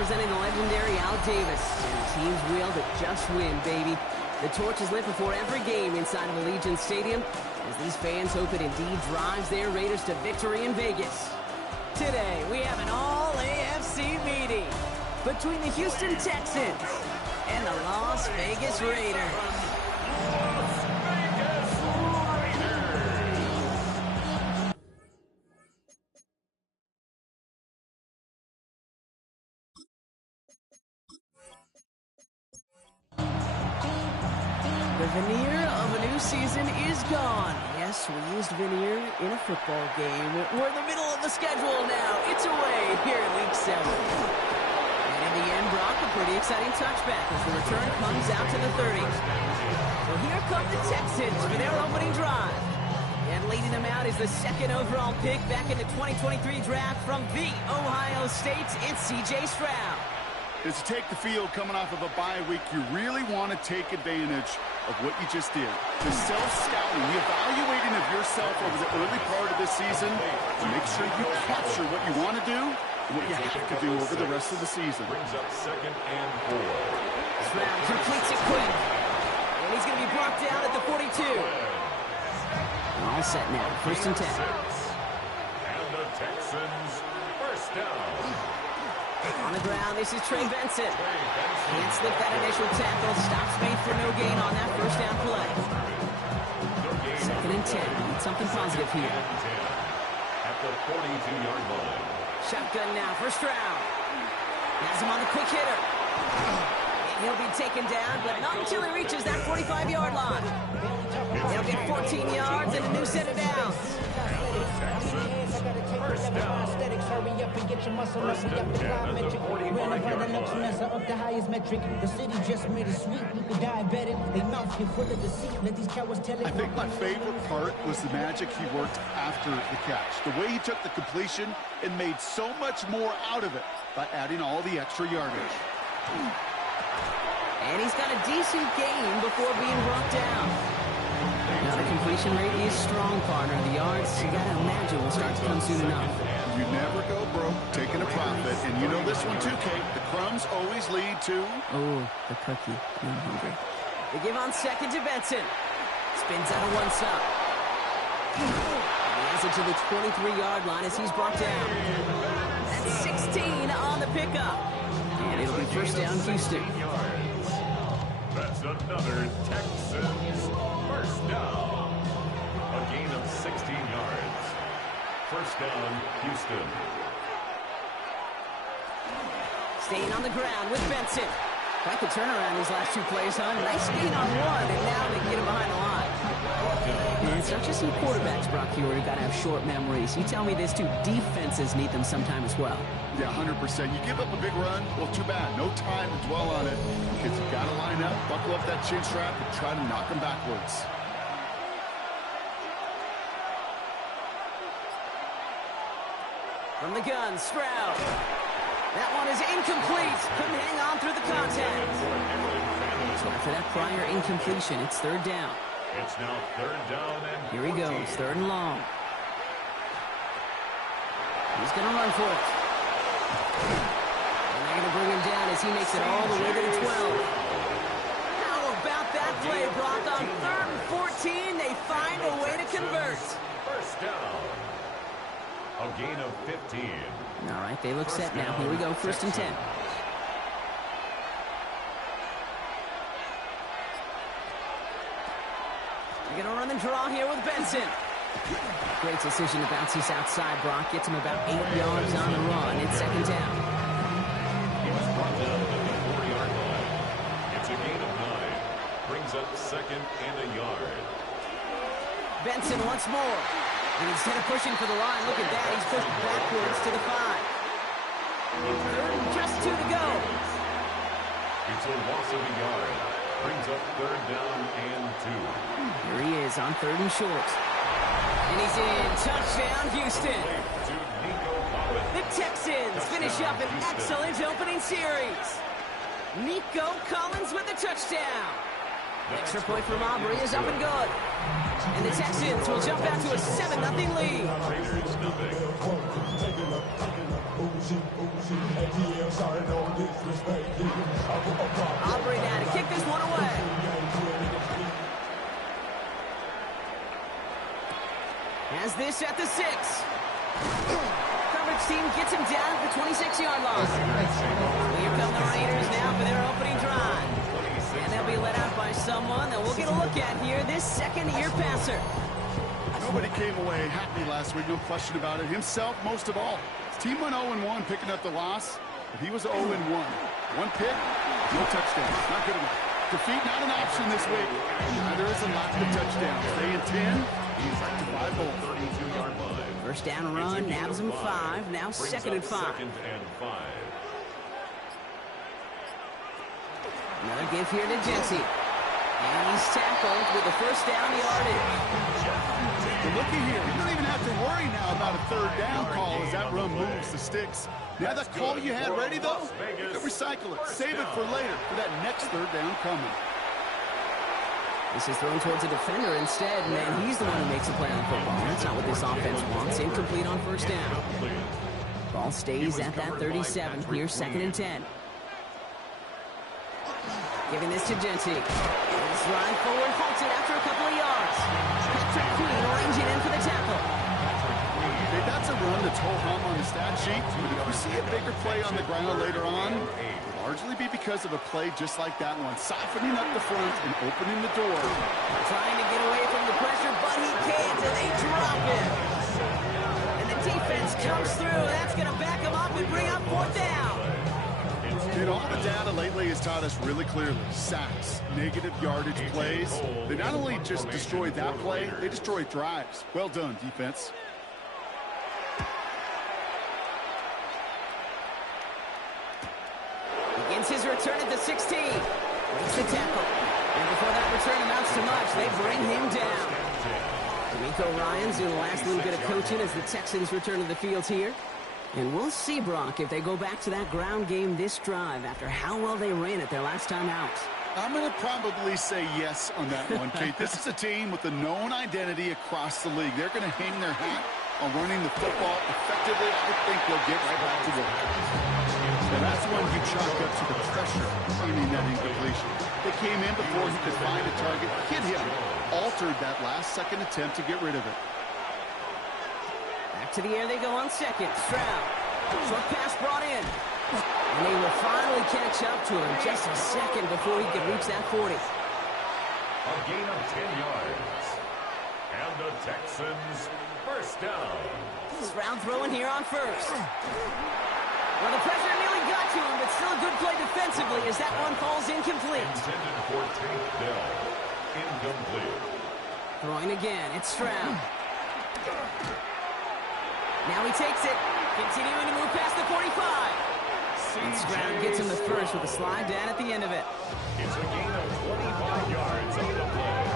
representing the legendary Al Davis. And the team's will to just win, baby. The torch is lit before every game inside of Allegiant Stadium, as these fans hope it indeed drives their Raiders to victory in Vegas. Today, we have an all-AFC meeting between the Houston Texans and the Las Vegas Raiders. The veneer of a new season is gone. Yes, we used veneer in a football game. We're in the middle of the schedule now. It's away here in Week 7. And in the end, Brock, a pretty exciting touchback as the return comes out to the 30. So here come the Texans for their opening drive. And leading them out is the second overall pick back in the 2023 draft from the Ohio State. It's C.J. Stroud. As you take the field coming off of a bye week, you really want to take advantage of what you just did. The self-scouting, the evaluating of yourself over the early part of this season to make sure you capture what you want to do and what you have to do over the rest of the season. Brings up 2nd and 4. Stroud completes it quick. And he's going to be brought down at the 42. All set now, 1st and 10. And the Texans, first down. On the ground, this is Trey Benson. Can't slip that initial tackle. Stops made for no gain on that first down play. 2nd and 10. Need something positive here. At the 42-yard line. Shotgun now for Stroud. Has him on the quick hitter. And he'll be taken down, but not until he reaches that 45-yard line. He'll get 14 yards and a new set of downs. First down. Hurry up and get your muscle up. We got the plyometric. Ran up the next semester up the highest metric. The city just made it sweet. You could diabetic. They mouth get full of deceit. Let these cowards tell it. I think my favorite part was the magic he worked after the catch. The way he took the completion and made so much more out of it by adding all the extra yardage. And he's got a decent gain before being brought down. Now the completion rate is strong, partner. The yards, you got to imagine, will start to come soon enough. You never go broke taking a profit. And you know this one too, Kate. The crumbs always lead to... Oh, the cookie. I'm hungry. They give on 2nd to Benson. Spins out of one stop. He has it to the 23-yard line as he's brought down. That's 16 on the pickup. And it'll be first down, Houston. That's another Texans first down. A gain of 16 yards. First down, Houston. Staying on the ground with Benson. Quite the turnaround these last 2 plays, huh? Nice gain on one, and now they can get him behind the line. And it's not just some quarterbacks, Brock, here, who've got to have short memories. You tell me this, too. Defenses need them sometime as well. Yeah, 100%. You give up a big run, well, too bad. No time to dwell on it because you got to line up, buckle up that chin strap, and try to knock them backwards. From the gun, Stroud. That one is incomplete. Couldn't hang on through the contact. So after that prior incompletion, it's 3rd down. It's now 3rd down and here he goes, 3rd and long. He's going to run for it. And they're going to bring him down as he makes it all the way to the 12. How about that play, Brock? On 3rd and 14, they find a way to convert. First down. A gain of 15. All right, they look set now. Here we go, 1st and 10. They're going to run the draw here with Benson. Great decision to bounce this outside, Brock. Gets him about 8 yards on the run. It's 2nd down. He was brought down at the 4-yard line. It's a gain of 9. Brings up 2nd and a yard. Benson once more. And instead of pushing for the line, look at that. He's pushed backwards to the 5. 3rd and just 2 to go. It's a loss of a yard. Brings up 3rd down and 2. Here he is on 3rd and short. And he's in. Touchdown, Houston. The Texans finish up an excellent opening series. Nico Collins with a touchdown. Extra point from Aubrey is up and good. And the Texans will jump out to a 7-0 lead. Raiders nothing. Aubrey now to kick this one away. Has this at the 6. Coverage team gets him down at the 26-yard line. Here come the Raiders now for their opening drive. And they'll be led out by someone that we'll get a look at here, this second-year passer. Nobody came away happy last week, no question about it. Himself, most of all. His team went 0-1, picking up the loss, but he was 0-1. One pick, no touchdowns. Not good enough. Defeat not an option this week. Neither is a lack of touchdowns. Stay in 10. He's like 5 goals. 32-yard line. First down run, nabs him 5. Now second and 5. Second and 5. Another give here to Jency. And he's tackled with the first down yardage. But looky here, you don't even have to worry now about a third down call as that run moves the sticks. Now that call you had ready, though, you can recycle it. Save it for later, for that next third down coming. This is thrown towards a defender instead, and he's the one who makes a play on football. That's not what this offense wants. Incomplete on first down. Ball stays at that 37. Here's second and 10. Giving this to Jency. This ride forward halted after a couple of yards. Patrick Queen arranging in for the tackle. Okay, that's a run that's ho-hum on the stat sheet, but if we see a bigger play on the ground later on, it will largely be because of a play just like that one, softening up the front and opening the door. Trying to get away from the pressure, but he can't, and they drop him. And the defense comes through. That's going to back him up and bring up fourth down. Dude, all the data lately has taught us really clearly, sacks, negative yardage plays, they not only just destroy that play, they destroy drives. Well done, defense. Begins his return at the 16. Breaks the tackle. And before that return amounts to much, they bring him down. D'Amico Ryans doing the last little bit of coaching as the Texans return to the field here. And we'll see, Brock, if they go back to that ground game this drive after how well they ran it their last time out. I'm going to probably say yes on that one, Kate. This is a team with a known identity across the league. They're going to hang their hat on running the football effectively. I think they'll get right back to work. And that's when you chalk up to the pressure aiming that incompletion. They came in before he could find a target, hit him, altered that last-second attempt to get rid of it. To the air they go on second. Stroud. Short pass brought in. And they will finally catch up to him just a second before he could reach that 40. A gain of 10 yards. And the Texans first down. Stroud throwing here on first. Well, the pressure nearly got to him, but still a good play defensively as that one falls incomplete. Intended for Tank Dell. Incomplete. Throwing again. It's Stroud. Now he takes it, continuing to move past the 45. And Stroud gets him the first with a slide down at the end of it. It's a gain of 25 yards on the play.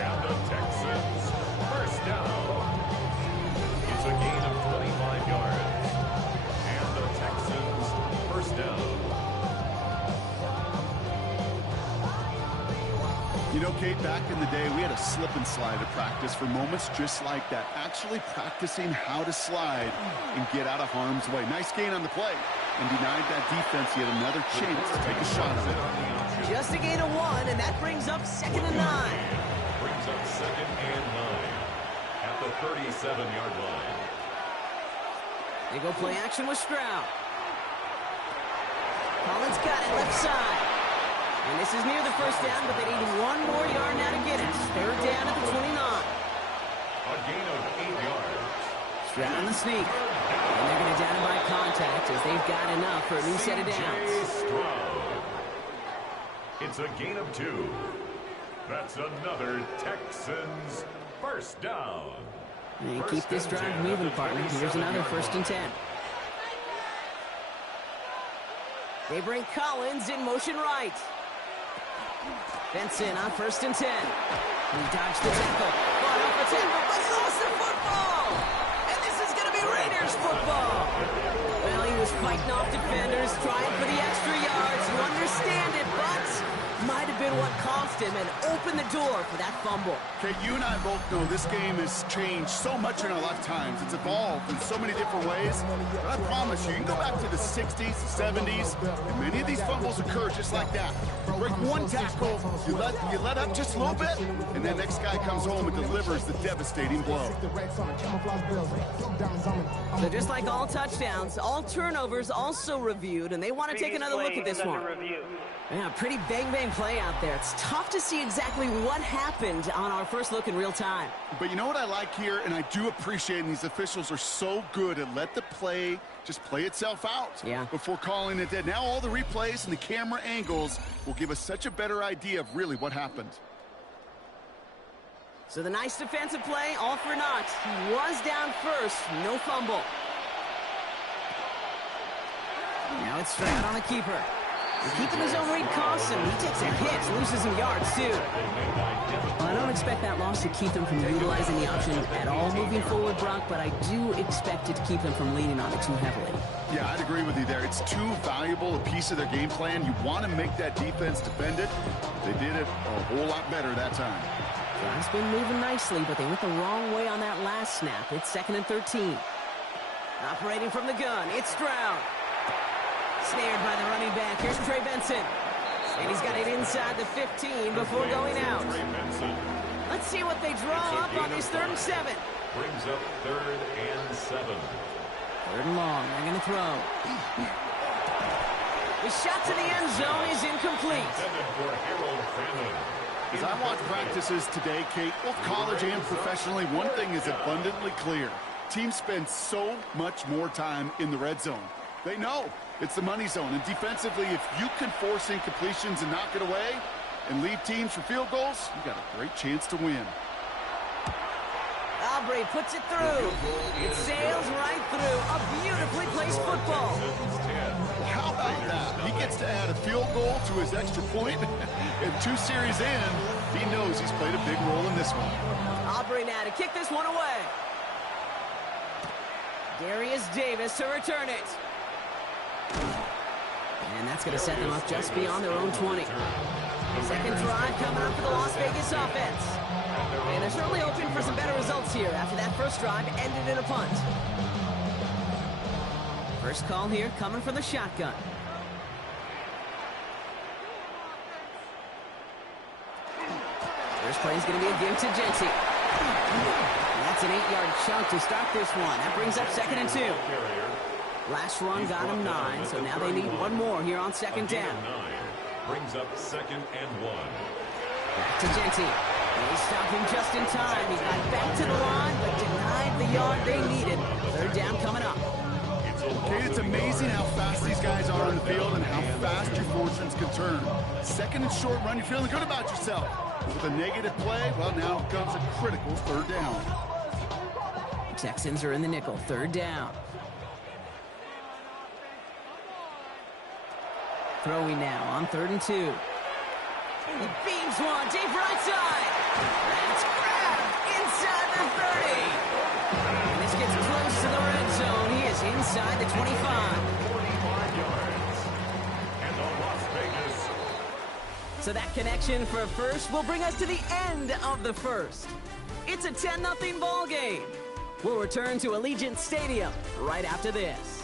And the Texans first down. It's a gain of 25 yards. And the Texans first down. You know, Kate, back in the day, we had a slip and slide at practice for moments just like that. Actually practicing how to slide and get out of harm's way. Nice gain on the play and denied that defense yet another chance to take a shot at it. Just a gain of 1, and that brings up second and 9. Brings up second and 9 at the 37-yard line. They go play action with Stroud. Collins got it left side. And this is near the first down, but they need 1 more yard now to get it. Third down at the 29. A gain of 8 yards. Stroud on the sneak. And they're going to down him by contact as they've got enough for a new set of downs. Stroud. It's a gain of 2. That's another Texans first down. And keep this drive moving, partner. Here's another first and 10. They bring Collins in motion right. Benson on first and 10. He dodged the tackle. Fought out for tackle, but he lost the football! And this is going to be Raiders football! Well, he was fighting off defenders, trying for the extra yards. You understand it, but might have have been what cost him and opened the door for that fumble. Okay, you and I both know this game has changed so much in our lifetimes. It's evolved in so many different ways. But I promise you can go back to the 60s, the 70s, and many of these fumbles occur just like that. You break one tackle, you let up just a little bit, and then next guy comes home and delivers the devastating blow. So just like all touchdowns, all turnovers also reviewed, and they want to take another look at this one. Yeah, pretty bang-bang play out there. It's tough to see exactly what happened on our first look in real time. But you know what I like here, and I do appreciate, and these officials are so good at let the play just play itself out before calling it dead. Now all the replays and the camera angles will give us such a better idea of really what happened. So the nice defensive play, all for naught. He was down first, no fumble. Now it's Stroud on the keeper. Keeping his own read costs him. He takes a hit, loses some yards, too. Well, I don't expect that loss to keep them from utilizing the option at all moving forward, Brock, but I do expect it to keep them from leaning on it too heavily. Yeah, I'd agree with you there. It's too valuable a piece of their game plan. You want to make that defense defend it. They did it a whole lot better that time. Drive's been moving nicely, but they went the wrong way on that last snap. It's 2nd and 13. Operating from the gun, it's Stroud. Snared by the running back. Here's Trey Benson. And he's got it inside the 15 before going out. Let's see what they draw up on this 3rd and 7. Brings up 3rd and 7. 3rd and long. They're going to throw. The shot to the end zone is incomplete. As I watch practices today, Kate, both college and professionally, one thing is abundantly clear. Teams spend so much more time in the red zone. They know it's the money zone. And defensively, if you can force incompletions and knock it away and leave teams for field goals, you got a great chance to win. Aubrey puts it through. It sails right through. A beautifully placed football. How about that? He gets to add a field goal to his extra point. And 2 series in, he knows he's played a big role in this one. Aubrey now to kick this one away. Darius Davis to return it. And that's going to set them up just beyond their own 20. Second drive coming up for the Las Vegas offense. And they're certainly hoping for some better results here after that first drive ended in a punt. First call here coming from the shotgun. First play is going to be a give to Jency. That's an 8-yard chunk to start this one. That brings up 2nd and 2. Last run got him 9, so now they need one more here on 2nd down. Brings up 2nd and 1. Back to Jency. They stopped him just in time. He got back to the line, but denied the yard they needed. 3rd down coming up. Okay, it's amazing how fast these guys are on the field and how fast your fortunes can turn. 2nd and short run, you're feeling good about yourself. With a negative play, well, now comes a critical 3rd down. Texans are in the nickel. 3rd down. Throwing now on 3rd and 2. He beams one deep right side. That's grabbed inside the 30. And this gets close to the red zone. He is inside the 25. 45 yards. And the Las Vegas. So that connection for a first will bring us to the end of the first. It's a 10-0 ball game. We'll return to Allegiant Stadium right after this.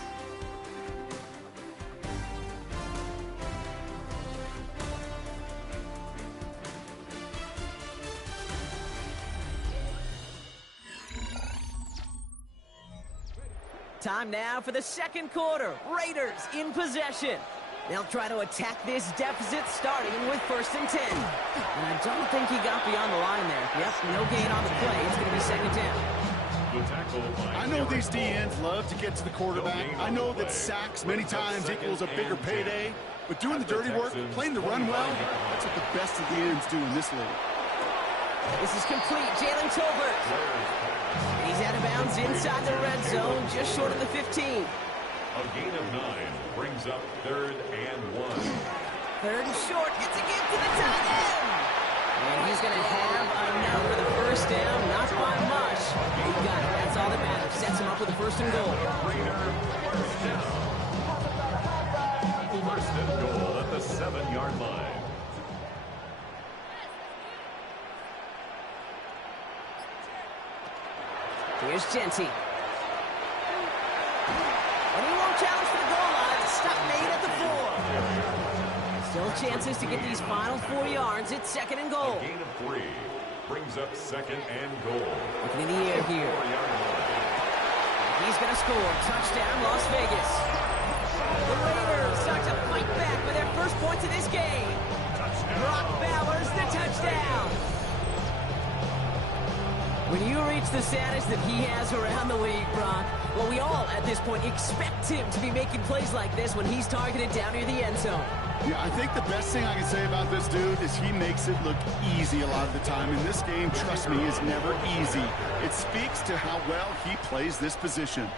Time now for the 2nd quarter. Raiders in possession. They'll try to attack this deficit starting with 1st and 10. And I don't think he got beyond the line there. Yep, no gain on the play. It's going to be 2nd down. I know these DNs love to get to the quarterback. I know that sacks many times equals a bigger payday. But doing the dirty work, playing the run well, that's what the best of the ends do in this league. This is complete. Jalen Tolbert. And he's out of bounds inside the red zone, just short of the 15. A gain of 9 brings up 3rd and 1. 3rd and short. It's a give to the tight end. And he's going to have enough for the 1st down. Not by much. He got it. That's all that matters. Sets him up with a 1st and goal. Raider, 1st down. 1st and goal at the 7-yard line. Here's Genty. And he won't challenge for the goal line. Stop made at the 4. Still chances to get these final 4 yards. It's 2nd and goal. A gain of 3 brings up 2nd and goal. Looking in the air here. He's going to score. Touchdown, Las Vegas. The Raiders start to fight back with their first points of this game. Brock Bowers, the touchdown. When you reach the status that he has around the league, Brock, well, we all, at this point, expect him to be making plays like this when he's targeted down near the end zone. Yeah, I think the best thing I can say about this dude is he makes it look easy a lot of the time. And this game, trust me, is never easy. It speaks to how well he plays this position.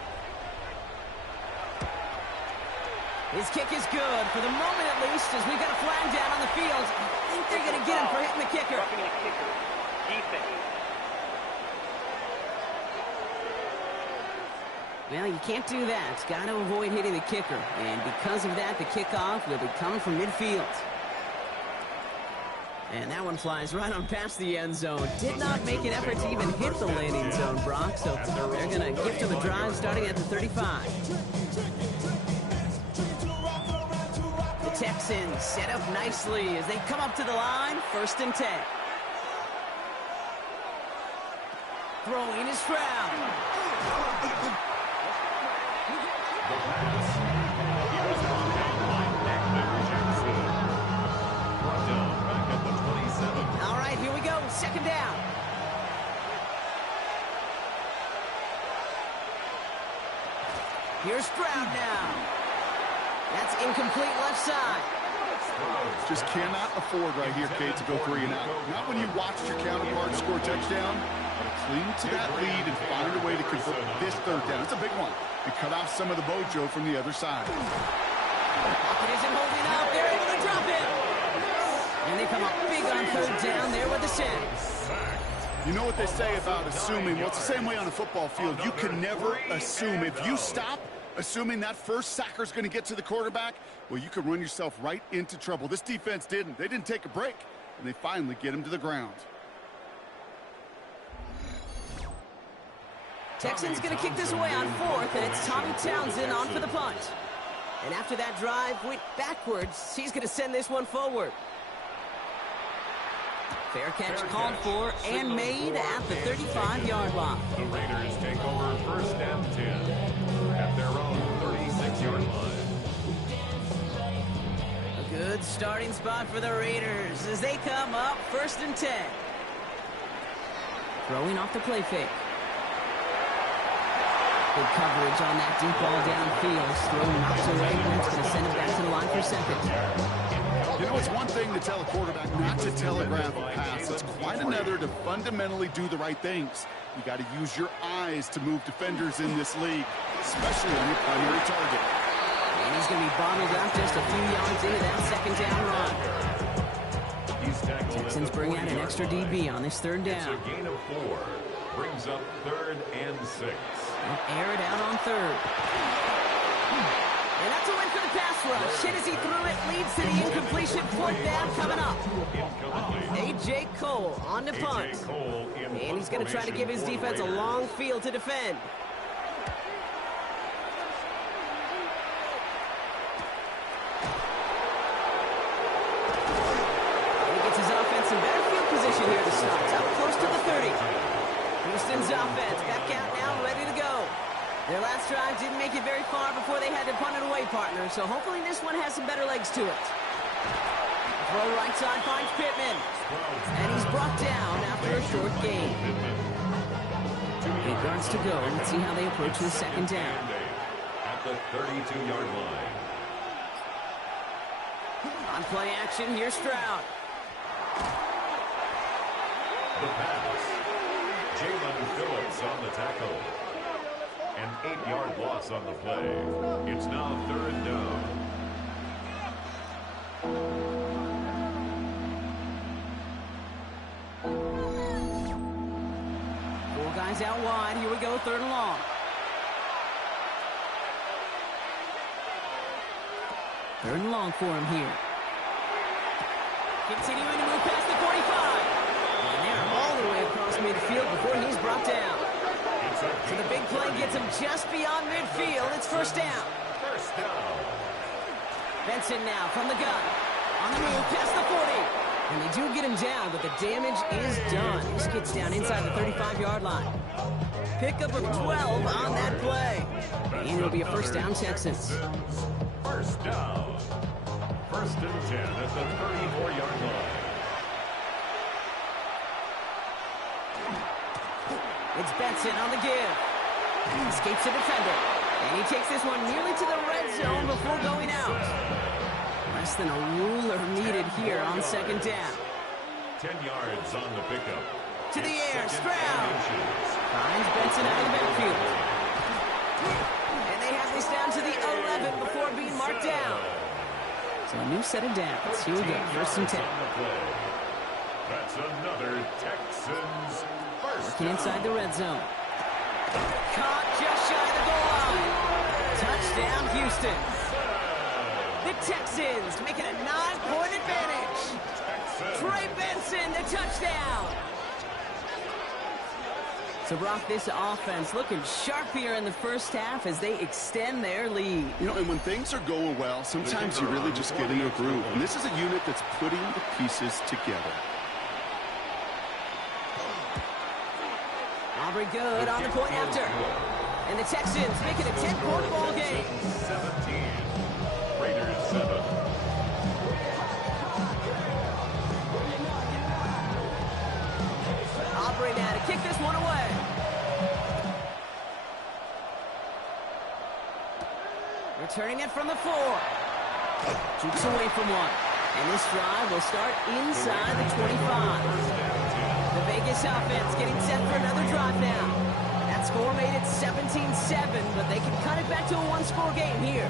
His kick is good, for the moment at least, as we've got a flag down on the field. I think they're going to get him for hitting the kicker. Well, you can't do that. Got to avoid hitting the kicker. And because of that, the kickoff will be coming from midfield. And that one flies right on past the end zone. Did not make an effort to even hit the landing zone, Brock. So they're going to gift him a drive starting at the 35. The Texans set up nicely as they come up to the line. 1st and 10. Throwing is Stroud. The pass. He was brought down by Nick Jackson. Brought down back at the 27. All right, here we go. 2nd down. Here's Stroud now. That's incomplete left side. Just cannot afford right here, Kate, to go 3 and out. Not when you watched your counterpart score a touchdown. Cling to that lead and find a way to convert this 3rd down. It's a big one. And cut off some of the mojo from the other side. Pocket isn't holding up. They're able to drop it. And they come up big on 3rd down there with the sack. You know what they say about assuming? Well, it's the same way on a football field. You can never assume. If you stop assuming that first sacker's going to get to the quarterback, well, you could run yourself right into trouble. This defense didn't. They didn't take a break, and they finally get him to the ground. Texans going to kick this away on 4th, and it's Tommy Townsend on for the punt. And after that drive went backwards, he's going to send this one forward. Fair catch called for and made at the 35-yard line. The Raiders take over 1st and 10 at their own 36-yard line. A good starting spot for the Raiders as they come up 1st and 10. Throwing off the play fake. Good coverage on that deep ball downfield. Throw knocks away, and it's going to send it back to the line for 2nd. You know, it's one thing to tell a quarterback not to telegraph a pass. It's quite another to fundamentally do the right things. You got to use your eyes to move defenders in this league, especially on your primary target. And he's going to be bottled out just a few yards into that 2nd down run. Texans bring out an extra DB on this 3rd down. It's a gain of 4. Brings up 3rd and 6. Air it out on 3rd. And that's a win for the pass rush. Hit as he threw it, leads to the incompletion. 4th down coming up. A.J. Cole on the punt. And he's going to try to give his defense a long field to defend. And he gets his offense in better field position here to start. Up close to the 30. Houston's offense back out now, ready to go. Their last drive didn't make it very far before they had to punt it away, partner. So hopefully this one has some better legs to it. Throw right side finds Pittman. And he's brought down after a short gain. 8 yards to go. Let's see how they approach the 2nd down. At the 32-yard line. On play action, here's Stroud. The pass. Jalen Phillips on the tackle. An 8-yard loss on the play. It's now 3rd down. Four guys out wide. Here we go, 3rd and long. Third and long for him here. Continuing to move past the 45. And they're all the way across midfield before he's brought down. It's So the big play gets him just beyond midfield. It's first down. First down. Benson now from the gun. On the move, past the 40. And they do get him down, but the damage is done. This gets down inside the 35-yard line. Pickup of 12 on that play. And it'll be a first down, Texans. First down. First and 10 at the 34-yard line. It's Benson on the give. Escapes the defender. And he takes this one nearly to the red zone before going out. Less than a ruler needed here on second down. 10 yards on the pickup. To the air, Stroud. Finds Benson out of the backfield. And they have this down to the 11 before being marked down. So a new set of downs. Here we go, first and 10. That's another Texans first. Working inside the red zone. Caught just shy of the goal line. Touchdown, Houston. The Texans making a 9-point advantage. Trey Benson, the touchdown. So, Brock, this offense looking sharp here in the first half as they extend their lead. You know, and when things are going well, sometimes you really just get into a groove. And this is a unit that's putting the pieces together. Aubrey good on the point after. And the Texans make it a 10-point ball game. 17. Raiders 7. Aubrey now to kick this one away. Returning it from the 4. Jukes away from one. And this drive will start inside the 25. The Vegas offense getting set for another drive now. That score made it 17-7, but they can cut it back to a one-score game here.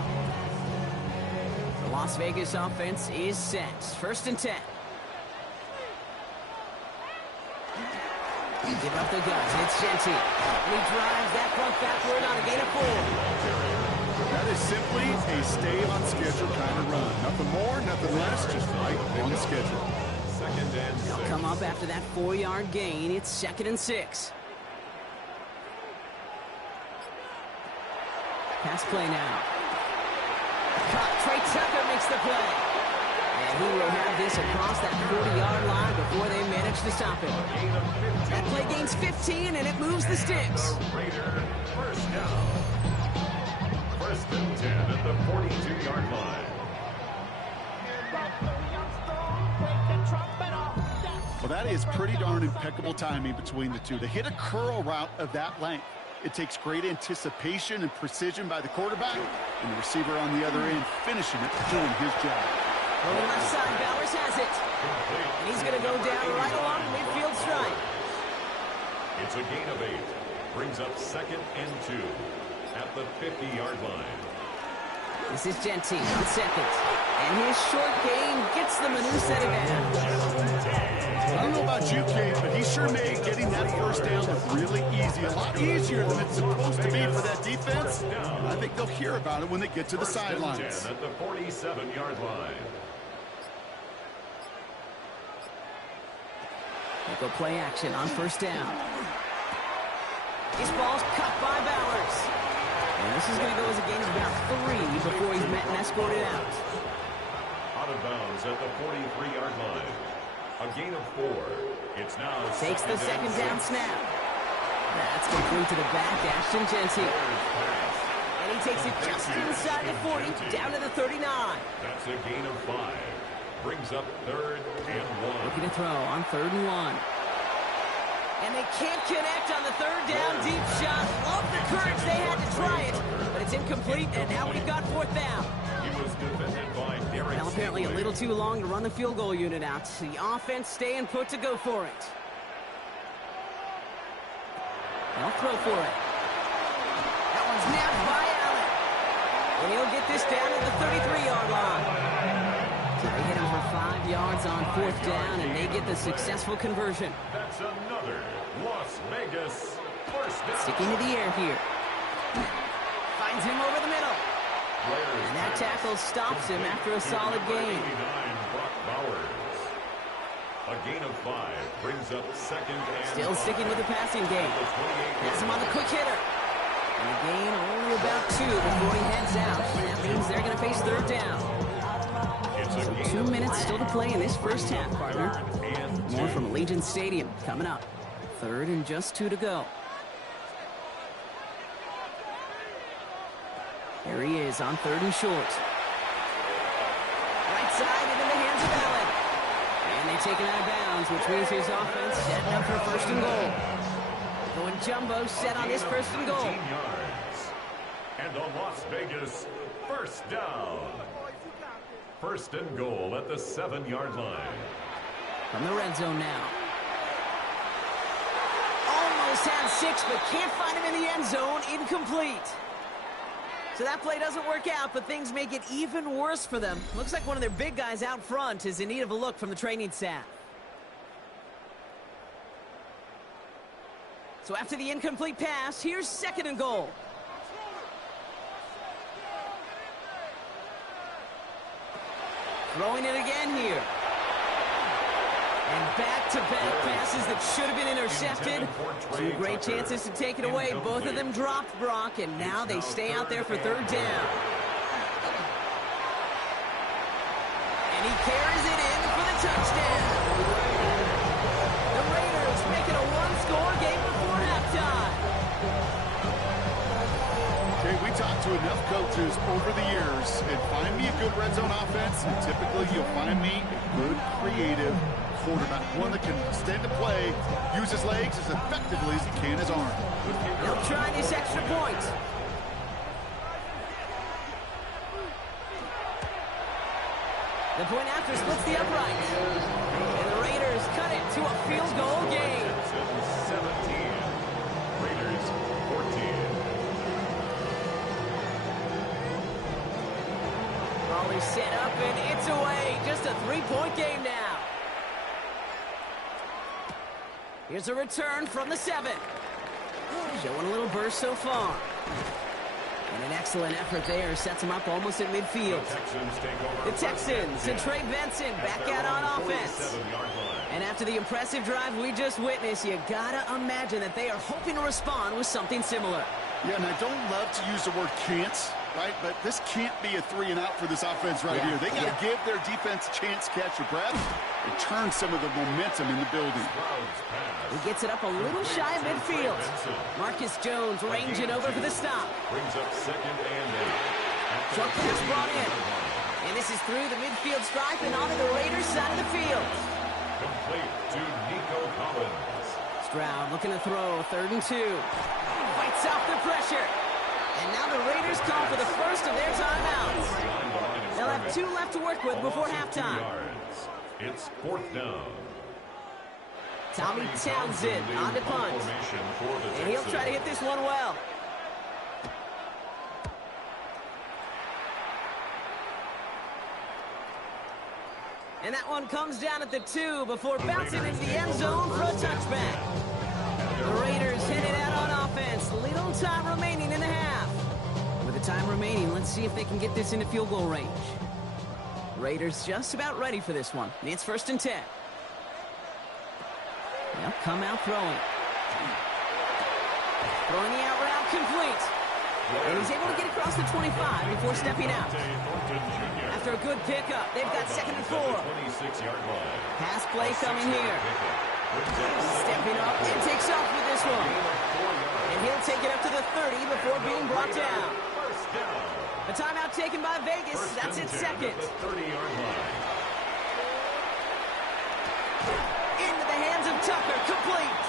The Las Vegas offense is set. First and 10. Give up the guns. It's Genty. And he drives that front backward on a gain of 4. That is simply a stay-on-schedule kind of run. Nothing more, nothing less, just right on the schedule. Second and 6. They'll come up after that 4-yard gain. It's second and 6. Pass play now. Caught. Trey Tucker makes the play. And he will have this across that 40-yard line before they manage to stop him. That play gains 15, and it moves the sticks. Raider first down. First and 10 at the 42-yard line. Well, that is pretty darn impeccable timing between the two. To hit a curl route of that length, it takes great anticipation and precision by the quarterback, and the receiver on the other end finishing it, doing his job. On the left side, Bowers has it. And he's going to go down right along the midfield stripe. It's a gain of 8. Brings up second and 2 at the 50-yard line. This is Genty on second. And his short gain gets them a new set of downs. I don't know about you, Kate, but he sure made getting that first down look really easy. A lot easier than it's supposed to be for that defense. And I think they'll hear about it when they get to the sidelines. At the 47-yard line. They go play action on first down. This ball's cut by Bowers. And this is going to go as a gain of about 3 before he's met and escorted out. Out of bounds at the 43-yard line. A gain of 4. It's now takes the second down snap. That's complete to the back, Ashton Genty. And he takes it just inside the 40, down to the 39. That's a gain of 5. Brings up third and 1. Looking to throw on 3rd and 1. And they can't connect on the third down deep shot. Love the courage they had to try it, but it's incomplete, and now we've got 4th down. He was defended by Derek. Now apparently a little too long to run the field goal unit out. The offense staying put to go for it. They'll throw for it. That one's nabbed by Allen. And he'll get this down to the 33-yard line. So they hit him for 5 yards on 4th down, and they get the successful conversion. That's another Las Vegas first down. Sticking to the air here. Finds him over the middle. And that tackle stops him after a solid gain. A gain of 5 brings up second and Still sticking with the passing game. Has him on the quick hitter. And a gain only about 2 before he heads out. That means they're going to face third down. So 2 minutes still to play in this first half, partner. More from Allegiant Stadium coming up. Third and just 2 to go. Here he is on third and short. Right side into the hands of Allen. And they take him out of bounds, which means his offense setting up for first and goal. Going jumbo set on this first and goal. Yards. And the Las Vegas first down. First and goal at the 7-yard line. From the red zone now. Almost had 6, but can't find him in the end zone. Incomplete. So that play doesn't work out, but things make it even worse for them. Looks like one of their big guys out front is in need of a look from the training staff. So after the incomplete pass, here's second and goal. Throwing it again here. And back-to-back passes that should have been intercepted. 2 great chances to take it away. Both of them dropped, Brock, and now they stay out there for third down. And he carries it in for the touchdown. The Raiders make it a one-score game before halftime. Okay, we talked to enough coaches over the years, and find me a good red zone offense, and typically you'll find me a good, creative quarterback, one that can extend the play, use his legs as effectively as he can his arm. They'll try this extra point. The point after splits the upright. And the Raiders cut it to a field goal game. 17. Raiders 14. Ball is set up and it's away. Just a 3-point game now. Here's a return from the 7. Showing a little burst so far. And an excellent effort there. Sets him up almost at midfield. The Texans and Trey Benson back out on offense. And after the impressive drive we just witnessed, you gotta imagine that they are hoping to respond with something similar. Yeah, and I don't love to use the word can't, right? But this can't be a 3-and-out for this offense right here. They got to give their defense a chance to catch their breath and turn some of the momentum in the building. He gets it up a little shy of midfield. Marcus Jones ranging over for the stop. Brings up second and 8. Short pass brought in. And this is through the midfield stripe and onto the Raiders side of the field. Complete to Nico Collins. Stroud looking to throw, 3rd and 2. Fights off the pressure. And now the Raiders call for the first of their timeouts. They'll have 2 left to work with before halftime. It's 4th down. Tommy Townsend on the punt. And he'll try to hit this one well. And that one comes down at the 2 before bouncing into the end zone for a touchback. The Raiders headed out on offense. Little time remaining in the half. With the time remaining, let's see if they can get this into field goal range. Raiders just about ready for this one. It's 1st and 10. They'll come out throwing. Throwing the out route complete. And he's able to get across the 25 before stepping out. After a good pickup, they've got 2nd and 4. Pass play coming here. Stepping up and takes off with this one. And he'll take it up to the 30 before being brought down. A timeout taken by Vegas. That's its 2nd. Into the hands of Tucker, complete.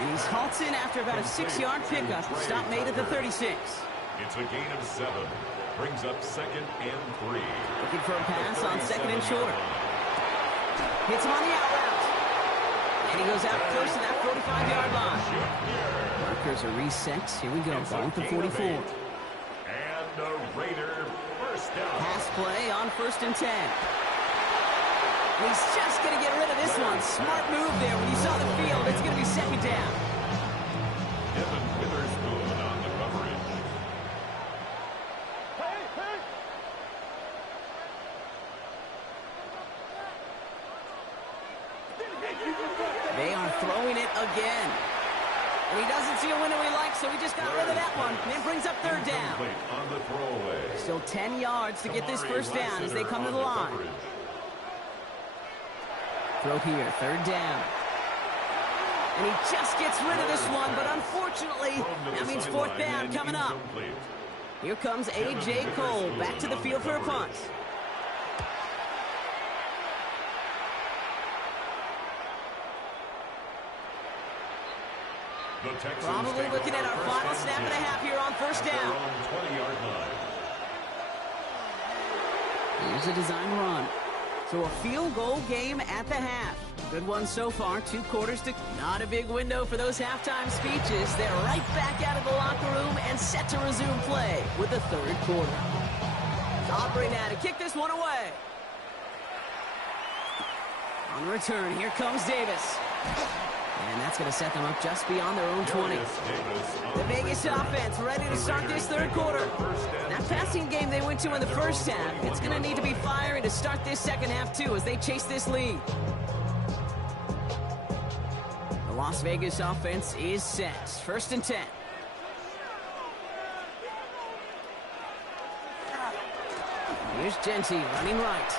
And he's halted after about a 6-yard pickup. Stop made at the 36. It's a gain of 7. Brings up 2nd and 3. Looking for a pass on 2nd and short. Hits him on the out route. And he goes out close to that 45-yard line. Markers are reset. Here we go. Ball at the 44. And the Raider first down. Pass play on 1st and 10. He's just going to get rid of this one. Smart move there. When you saw the field, it's going to be 2nd down. Devin Witherspoon on the coverage. again. And he doesn't see a window he likes, so he just got rid of that one. And it brings up third down. On the throwaway. Still 10 yards to get this first down as they come to the line. Throw here, third down. And he just gets rid of this one, but unfortunately, that means fourth down coming up. Here comes A.J. Cole back to the field for a punt. Probably looking at our final snap and a half here on first down. Here's a design run. So a field goal game at the half. Good one so far, 2 quarters to not a big window for those halftime speeches. They're right back out of the locker room and set to resume play with the third quarter. Aubrey now to kick this one away. On the return, here comes Davis. And that's going to set them up just beyond their own 20. The Vegas offense ready to start this third quarter. That passing game they went to in the first half, it's going to need to be firing to start this second half too as they chase this lead. The Las Vegas offense is set. First and 10. Here's Genty running right.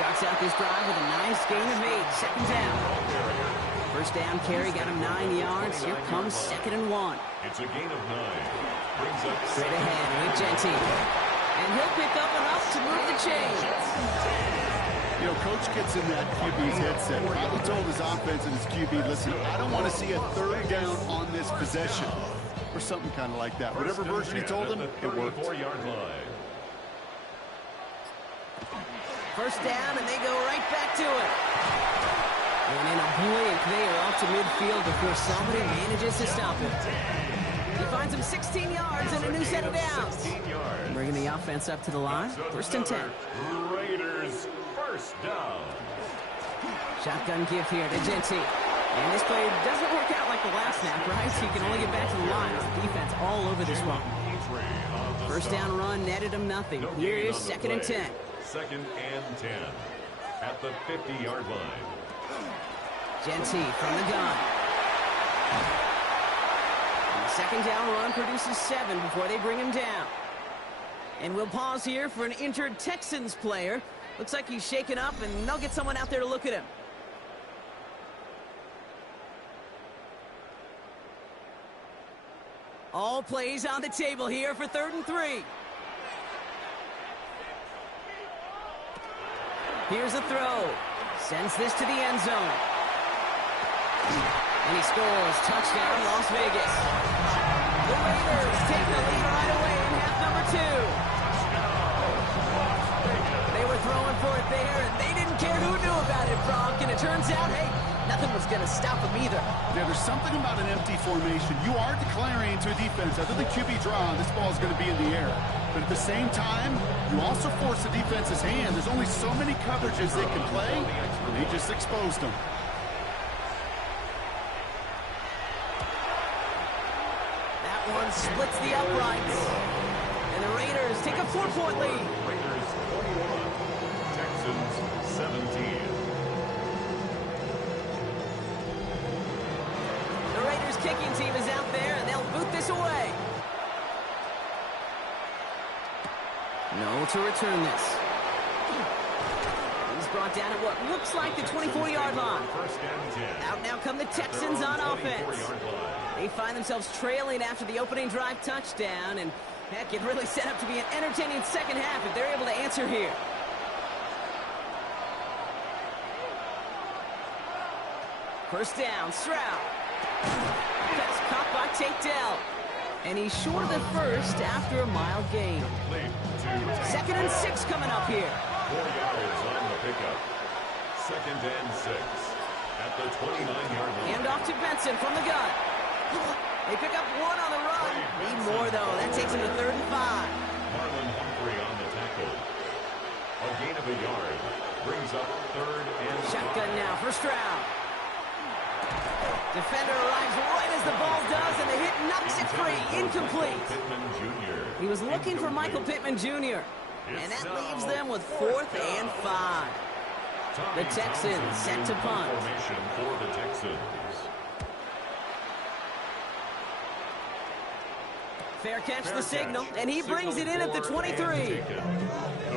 Starts out this drive with a nice gain of 8. Second down. First down carry got him 9 yards. Here comes second and 1. It's a gain of 9. Brings up straight ahead with Genty. And he'll pick up enough to move the chains. You know, Coach gets in that QB's headset. Probably told his offense and his QB, listen, I don't want to see a third down on this possession. Or something kind of like that. Whatever version he told him, it worked. 34-yard line. First down, and they go right back to it. And in a blink, they are off to midfield before somebody manages to stop him. He finds him 16 yards and a new set of downs. Bringing the offense up to the line. First and 10. Raiders first down. Shotgun give here to Genty. And this play doesn't work out like the last snap, right? He can only get back to the line as the defense all over this one. First down run netted him nothing. Here is second and 10. Second and 10 at the 50-yard line. Genty from the gun. And the second down run produces 7 before they bring him down. And we'll pause here for an injured Texans player. Looks like he's shaken up, and they'll get someone out there to look at him. All plays on the table here for 3rd and 3. Here's a throw. Sends this to the end zone. And he scores. Touchdown, Las Vegas. The Raiders take the lead right away in half number 2. They were throwing for it there, and they didn't care who knew about it, Brock. And it turns out, hey, nothing was going to stop them either. Yeah, there's something about an empty formation. You are declaring to a defense, other than QB draw, this ball is going to be in the air. But at the same time, you also force the defense's hand. There's only so many coverages they can play, and they just exposed them. That one splits the uprights. And the Raiders take a 4-point lead. Raiders 41, Texans 17. The Raiders kicking team is out there, and they'll boot this away. No to return this. He's brought down at what looks like the 24-yard line. Out now come the Texans on offense. They find themselves trailing after the opening drive touchdown, and heck, it really set up to be an entertaining second half if they're able to answer here. First down, Stroud. Pass caught by Tate Dell. And he's short of the first after a mild gain. Second and 6 coming up here. 4 yards on the pickup. Second and 6 at the 29-yard line. Hand off to Benson from the gun. They pick up 1 on the run. Need more, though. That takes him to 3rd and 5. Marlon Humphrey on the tackle. A gain of a yard. Brings up 3rd and 5. Shotgun now for Stroud. Defender arrives right as the ball does, and the hit knocks it free. Incomplete. Pittman Jr. He was looking for Michael Pittman Jr., and that leaves them with 4th and 5. The Texans set to punt. Formation for the Texans. Fair catch the signal, and he brings it in at the 23.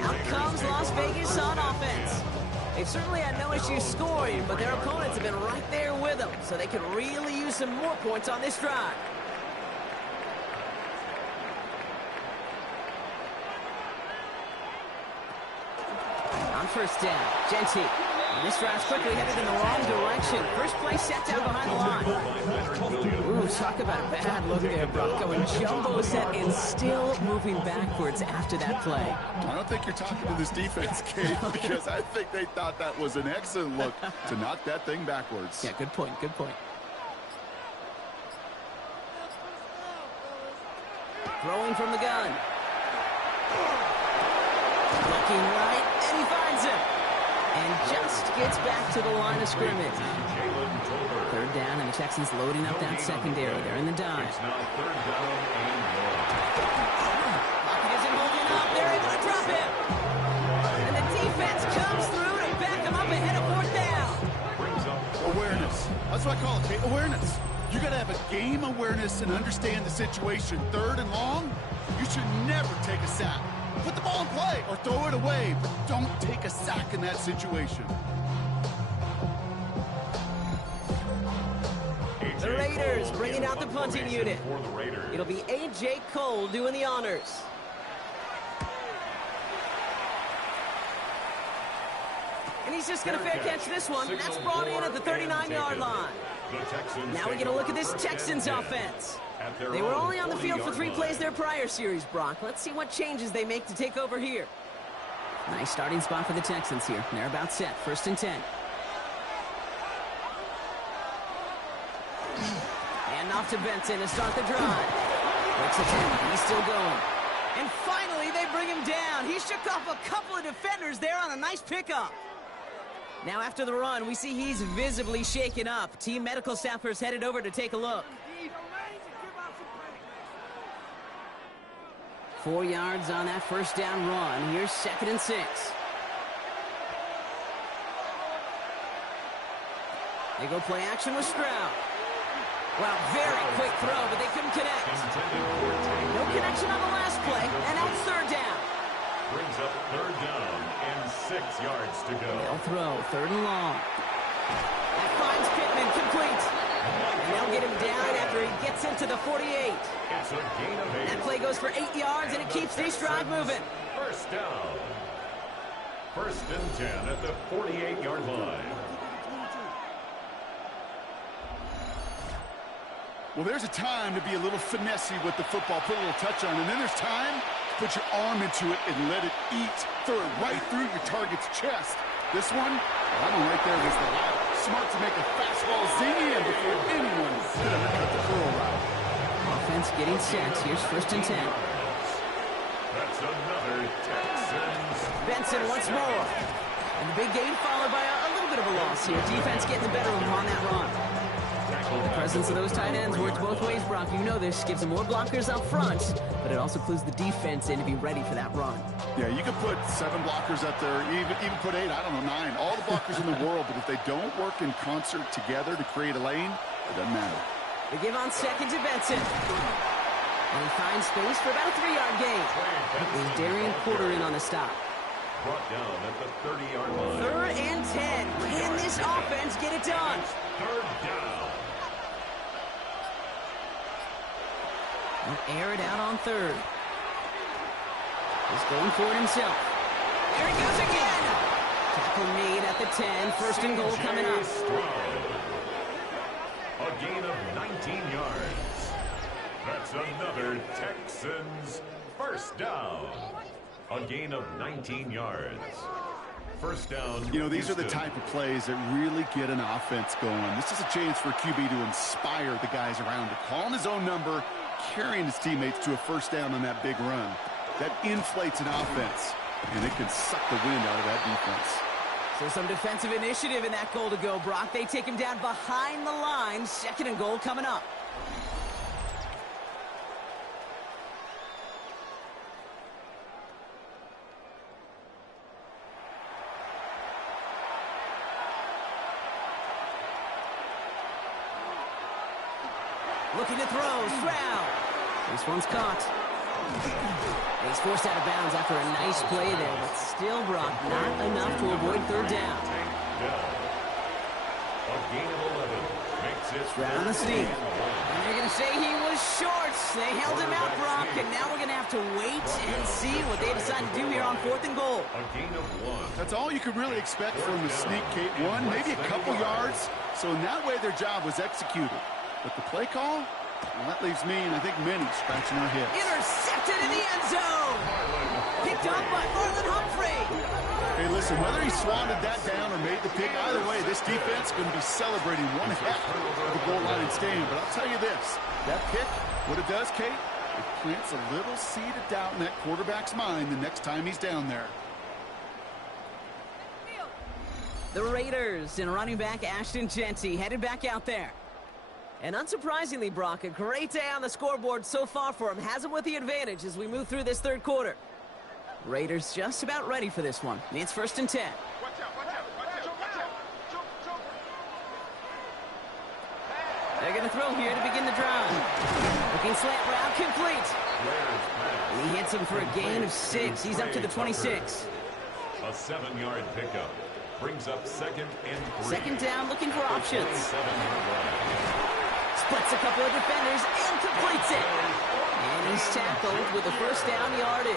Out comes Las Vegas on offense. They've certainly had no issues scoring, but their opponents have been right there with them, so they could really use some more points on this drive. On first down, Genty. This drive's quickly headed in the wrong direction. First play set down behind the line. Ooh, talk about a bad look there, Brock. Going jumbo set and still moving backwards after that play. I don't think you're talking to this defense, Kate, because I think they thought that was an excellent look to knock that thing backwards. Yeah, good point, good point. Throwing from the gun. Looking right, and he finds him. And just gets back to the line of scrimmage. Third down, and the Texans loading up that secondary. They're in the dive. Lockett isn't holding up. They're able to drop him. And the defense comes through to back him up ahead of fourth down. Awareness. That's what I call it, Kate. Awareness. You got to have a game awareness and understand the situation. Third and long, you should never take a sack. Put the ball in play or throw it away, but don't take a sack in that situation. The Raiders bringing out the punting unit. It'll be A.J. Cole doing the honors. And he's just going to fair catch this one. That's brought in at the 39-yard line. Now we get a look at this Texans offense. They were only on the field for 3 plays their prior series, Brock. Let's see what changes they make to take over here. Nice starting spot for the Texans here. They're about set. First and 10. And off to Benson to start the drive. Breaks the 10. He's still going. And finally, they bring him down. He shook off a couple of defenders there on a nice pickup. Now after the run, we see he's visibly shaken up. Team medical staffers headed over to take a look. 4 yards on that first down run. Here's 2nd and 6. They go play action with Stroud. Wow, very quick throw, but they couldn't connect. No connection on the last play, and now it's 3rd down. Brings up 3rd down and 6 yards to go. They'll throw 3rd and long. That finds Pittman complete. And they'll get him down after he gets into the 48. It's a gain of 8. That play goes for 8 yards, and it keeps this drive moving. First down. 1st and 10 at the 48-yard line. Well, there's a time to be a little finessey with the football, put a little touch on, and then there's time to put your arm into it and let it eat. Throw it right through your target's chest. This one, that one right there was the loud. Smart to make a fastball zingy in before anyone could have cut the curl route. Offense getting set. Here's 1st and 10. That's another Texans. Benson once more. And the big gain followed by a little bit of a loss here. Defense getting the better of him on that run. The presence of those tight ends works both ways, Brock. You know this. Gives them more blockers up front, but it also clues the defense in to be ready for that run. Yeah, you could put 7 blockers up there, even put 8, I don't know, 9. All the blockers in the world, but if they don't work in concert together to create a lane, it doesn't matter. They give on 2nd to Benson. And he finds space for about a 3-yard gain. It was Darian Porter in on the stop. Brought down at the 30-yard line. 3rd and 10. Can this offense get it done? 3rd down. He'll air it out on 3rd. He's going for it himself. There he goes again. Tackle made at the 10. 1st and goal coming up. A gain of 19 yards. That's another Texans 1st down. A gain of 19 yards. 1st down. You know, these are the type of plays that really get an offense going. This is a chance for a QB to inspire the guys around him. Calling his own number, carrying his teammates to a 1st down on that big run. That inflates an offense, and it can suck the wind out of that defense. So some defensive initiative in that goal to go, Brock. They take him down behind the line. 2nd and goal coming up. Looking to throw. Stroud. This one's caught. He's forced out of bounds after a nice play there, but still, Brock, not enough to avoid third down. A gain of 11 makes it Stroud on the sneak. And they're going to say he was short. They held him out, Brock, and now we're going to have to wait and see what they decide to do here on 4th and goal. a gain of 1. That's all you could really expect from the sneak, Kate. One, maybe a couple yards. So in that way, their job was executed. But the play call, well, that leaves me and I think many scratching our heads. Intercepted in the end zone. Picked up by Marlon Humphrey. Hey, listen, whether he swatted that down or made the pick, either way, this defense is going to be celebrating one heck of the goal line stand. But I'll tell you this, that pick, what it does, Kate, it plants a little seed of doubt in that quarterback's mind the next time he's down there. The Raiders and running back Ashton Jeanty headed back out there. And unsurprisingly, Brock, a great day on the scoreboard so far for him. Has him with the advantage as we move through this third quarter. Raiders just about ready for this one. It's 1st and 10. They're going to throw here to begin the drive. Looking slant route, complete. He hits him for a gain of 6. He's up to the 26. A 7-yard pickup brings up 2nd and 3. Second down, looking for options. 7-yard line. Splits a couple of defenders and completes it. And he's tackled with a first down yardage.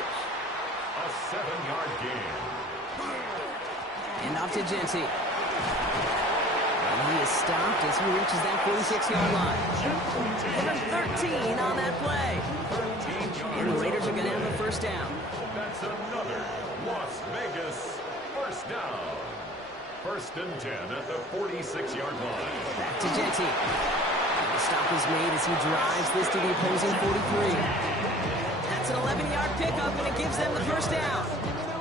A 7-yard gain. And off to Jeanty. And he is stopped as he reaches that 46-yard line. Number 13 on that play. And the Raiders are going to have a first down. That's another Las Vegas first down. 1st and 10 at the 46-yard line. Back to Jeanty. The stop is made as he drives this to the opposing 43. That's an 11-yard pickup, and it gives them the first down.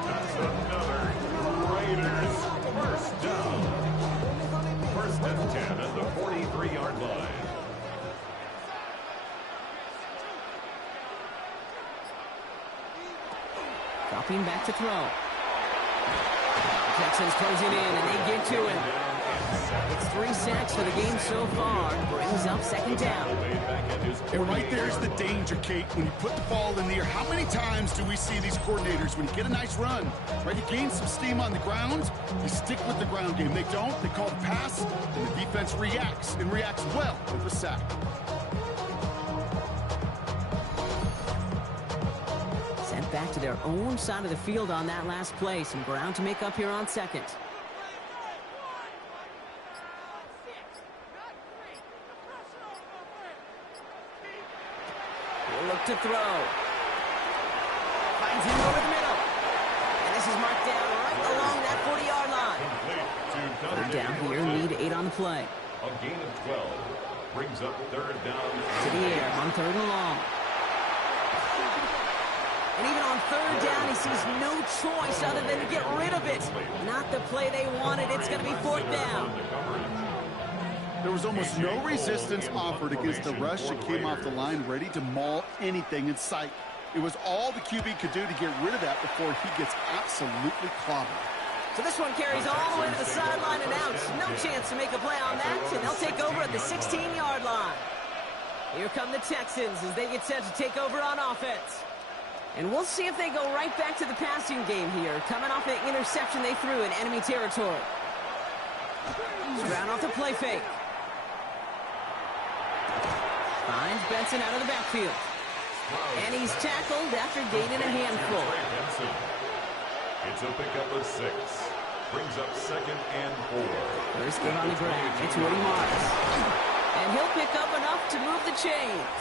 That's another Raiders first down. 1st and 10 at the 43-yard line. Dropping back to throw. Texans closing in, and they get to it. It's 3 sacks for the game so far. Brings up 2nd down. And right there's the danger, Kate. When you put the ball in the air, how many times do we see these coordinators, when you get a nice run, right, you gain some steam on the ground, you stick with the ground game. They don't, they call the pass, and the defense reacts, and reacts well with the sack. Sent back to their own side of the field on that last play. Some ground to make up here on 2nd. Look to throw. Finds him over the middle. And this is marked down right along that 40-yard line. Third down here, lead 8 on the play. A gain of 12 brings up 3rd down. To the air on 3rd and long. And even on 3rd down, he sees no choice other than to get rid of it. Not the play they wanted. It's going to be 4th down. There was almost no resistance offered against the rush that came off the line ready to maul anything in sight. It was all the QB could do to get rid of that before he gets absolutely clobbered. So this one carries all the way to the sideline and out. No chance to make a play on that, and they'll take over at the 16-yard line. Here come the Texans as they get set to take over on offense. And we'll see if they go right back to the passing game here, coming off the interception they threw in enemy territory. Stroud off the play fake. Finds Benson out of the backfield. And he's tackled after gaining a handful. It's a pickup of 6. Brings up 2nd and 4. First give on the ground. It's Woody Marks. And he'll pick up enough to move the chains.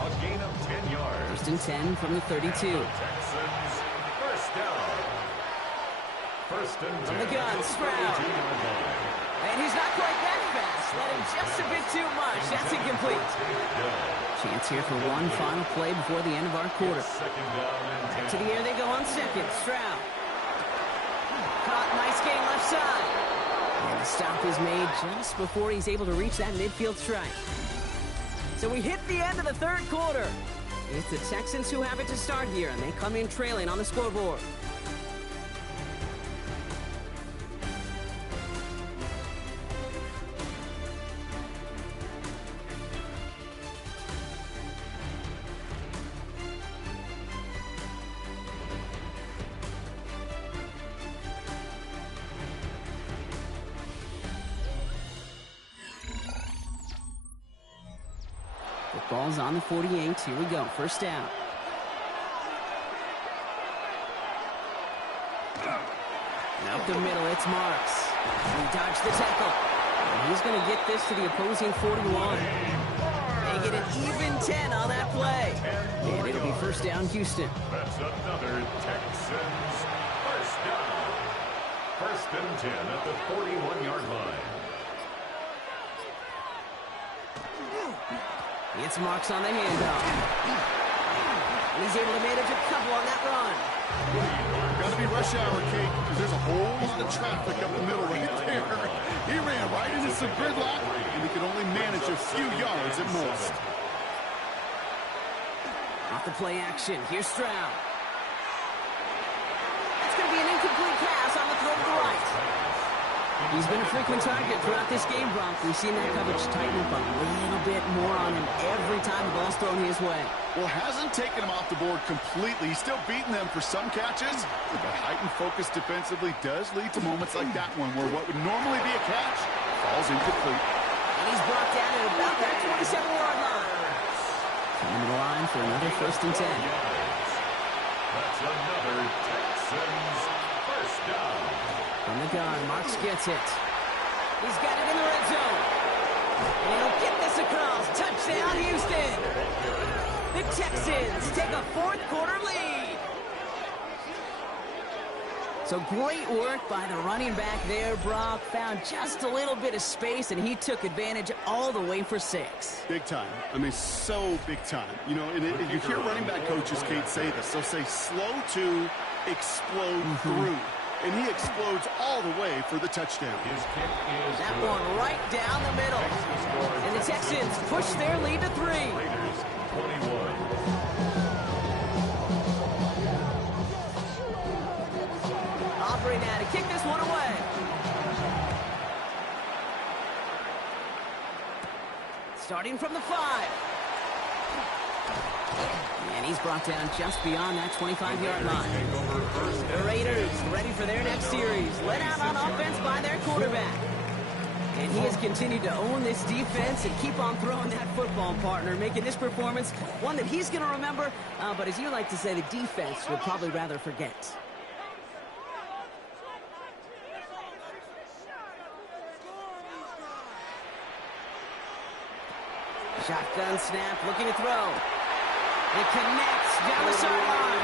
A gain of 10 yards. 1st and 10 from the 32. Texans first down. 1st and 10. From the gun, Stroud. And he's not quite that fast. Let him just a bit too much. That's incomplete. Chance here for one final play before the end of our quarter. Back to the air they go on 2nd. Stroud. Caught, nice game left side. And the stop is made just before he's able to reach that midfield strike. So we hit the end of the 3rd quarter. It's the Texans who have it to start here, and they come in trailing on the scoreboard. Ball's on the 48. Here we go. First down. Up the middle, it's Marks. He dodged the tackle. And he's going to get this to the opposing 41. They get an even 10 on that play. And it'll be first down, Houston. That's another Texans first down. First and 10 at the 41-yard line. It's Marks on the handoff. He's able to manage a couple on that run. Got to be rush hour, Kate, because there's a whole lot of traffic up the middle right there. He ran right into some gridlock, and he could only manage a few yards at most. Off the play action, here's Stroud. That's going to be an incomplete pass on the throw to the right. He's been a frequent target throughout this game, Bronk. We've seen that coverage tighten up a little bit more on him every time the ball's thrown his way. Well, hasn't taken him off the board completely. He's still beating them for some catches, but the heightened focus defensively does lead to moments like that one where what would normally be a catch falls incomplete. And he's brought down at about that 27-yard line. Coming to the line for another first and 10. That's another Texans first down. From the gun, Marks gets it. He's got it in the red zone. And he'll get this across. Touchdown, Houston. The Texans take a fourth-quarter lead. So great work by the running back there, Brock. Found just a little bit of space, and he took advantage all the way for 6. Big time. I mean, so big time. You know, and you hear running back coaches, Kate, say this. They'll say slow to explode through. And he explodes all the way for the touchdown. That one right down the middle. And the Texans push their lead to 3. Raiders 21. Offering now to kick this one away. Starting from the 5. And he's brought down just beyond that 25-yard line. The Raiders ready for their next series. Let out on offense by their quarterback. And he has continued to own this defense and keep on throwing that football, partner, making this performance one that he's going to remember, but as you like to say, the defense would probably rather forget. Shotgun snap, looking to throw. It connects down the sideline.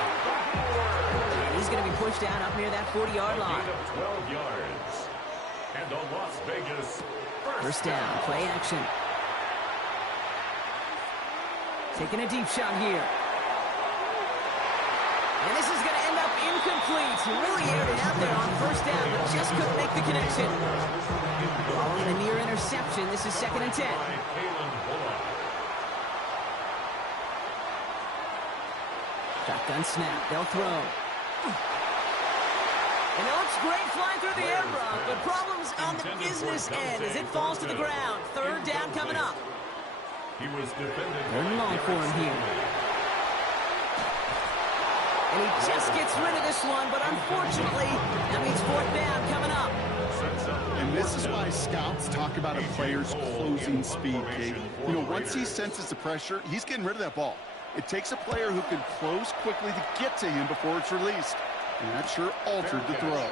And he's going to be pushed out up near that 40-yard line. 12 yards. And the Las Vegas first down, play action. Taking a deep shot here. And this is going to end up incomplete. He really aired it out there on first down, but just couldn't make the connection. Following a near interception, this is 2nd and 10. Shotgun snap, they'll throw. And it looks great flying through the air, Brock, but problems on the business end as it falls to the ground. Third down coming up. He was defended. Third and long for him here. And he just gets rid of this one, but unfortunately, that means fourth down coming up. And this is why scouts talk about a player's closing speed, Kate. You know, once he senses the pressure, he's getting rid of that ball. It takes a player who can close quickly to get to him before it's released. And that sure altered the throw.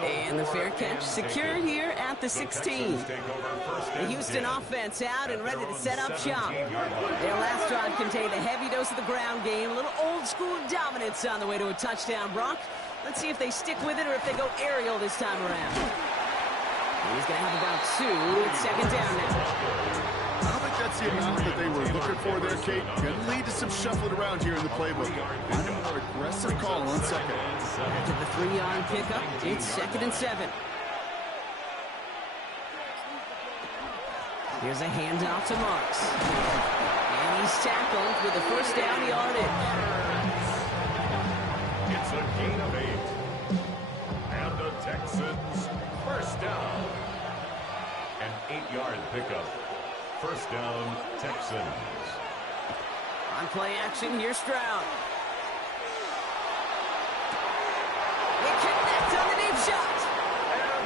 And the fair catch secured here at the 16. The Houston offense out and ready to set up shop. Their last drive contained a heavy dose of the ground game, a little old-school dominance on the way to a touchdown, Brock. Let's see if they stick with it or if they go aerial this time around. And he's going to have about 2. It's second down now. I don't think that's the amount that they were looking for there, Kate. Going to lead to some shuffling around here in the playbook. Find a more aggressive call on second. After the 3-yard pickup, it's 2nd and 7. Here's a handoff to Marks. And he's tackled with the first down yardage. It's a gain of 8. And the Texans first down. An 8-yard pickup. First down, Texans. On play action, here's Stroud. He connects on the deep shot.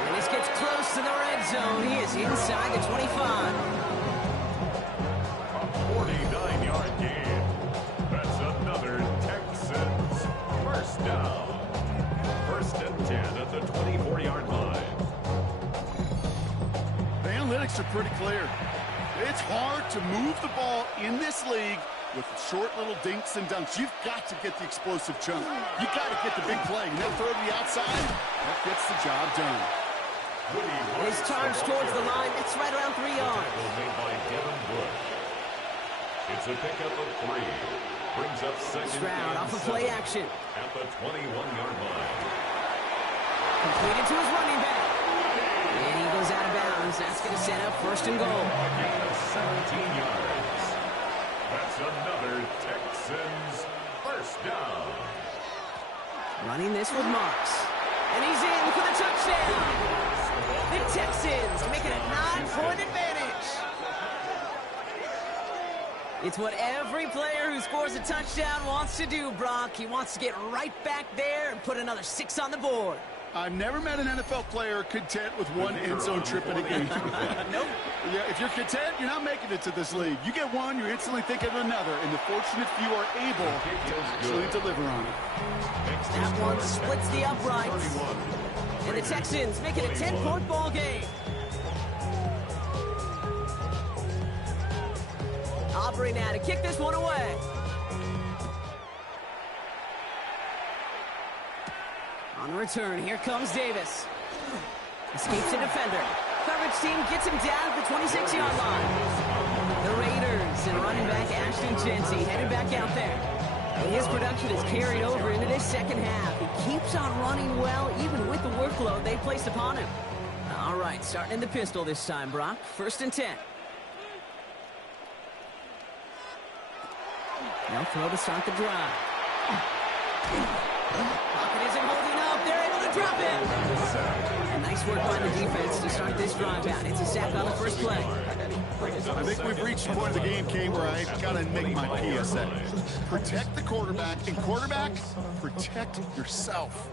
And this gets close to the red zone. He is inside the 25. A 49-yard the 24-yard line. The analytics are pretty clear. It's hard to move the ball in this league with short little dinks and dunks. You've got to get the explosive chunk. You've got to get the big play. And that throw to the outside, that gets the job done. His charge towards the line. It's right around 3 yards. Made by Devin Bush. It's a pickup of 3. Brings up second Stroud and off of 7 play action. at the 21-yard line. Completed to his running back. And he goes out of bounds. That's going to set up first and goal. A gain of 17 yards. That's another Texans first down. Running this with Marks. And he's in for the touchdown. The Texans make it a 9-point advantage. It's what every player who scores a touchdown wants to do, Brock. He wants to get right back there and put another 6 on the board. I've never met an NFL player content with one end zone trip in a game. Nope. Yeah, if you're content, you're not making it to this league. You get one, you're instantly thinking of another, and the fortunate few are able to actually deliver on it. That one splits the uprights. And the Texans make it a 10-point ball game. Aubrey now to kick this one away. On the return, here comes Davis. Escapes a defender. Coverage team gets him down at the 26-yard line. The Raiders and running back Ashton Jeanty headed back out there. And his production is carried over into this second half. He keeps on running well, even with the workload they placed upon him. All right, starting in the pistol this time, Brock. 1st and 10. No throw to start the drive. Pocket isn't holding up. They're able to drop it. And nice work by the defense to start this drive out. It's a sack on the first play. I think we've reached the point of the game, Kane, where I got to make my PSA. Protect the quarterback, and quarterback, protect yourself.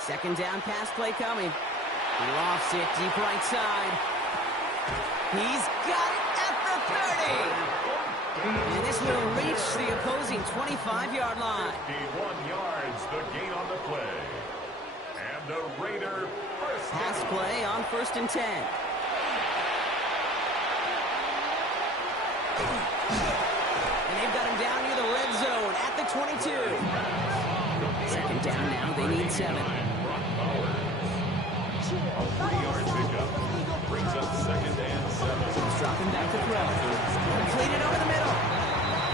Second down pass play coming. He lofts it deep right side. He's got it at the 30. And this will reach the opposing 25-yard line. 51 yards, the gain on the play. And the Raider first Pass down. play on 1st and 10. And they've got him down near the red zone at the 22. Second down now, they need 7. A 3-yard pickup brings up second and 7. He's dropping back to throw. Completed over the middle.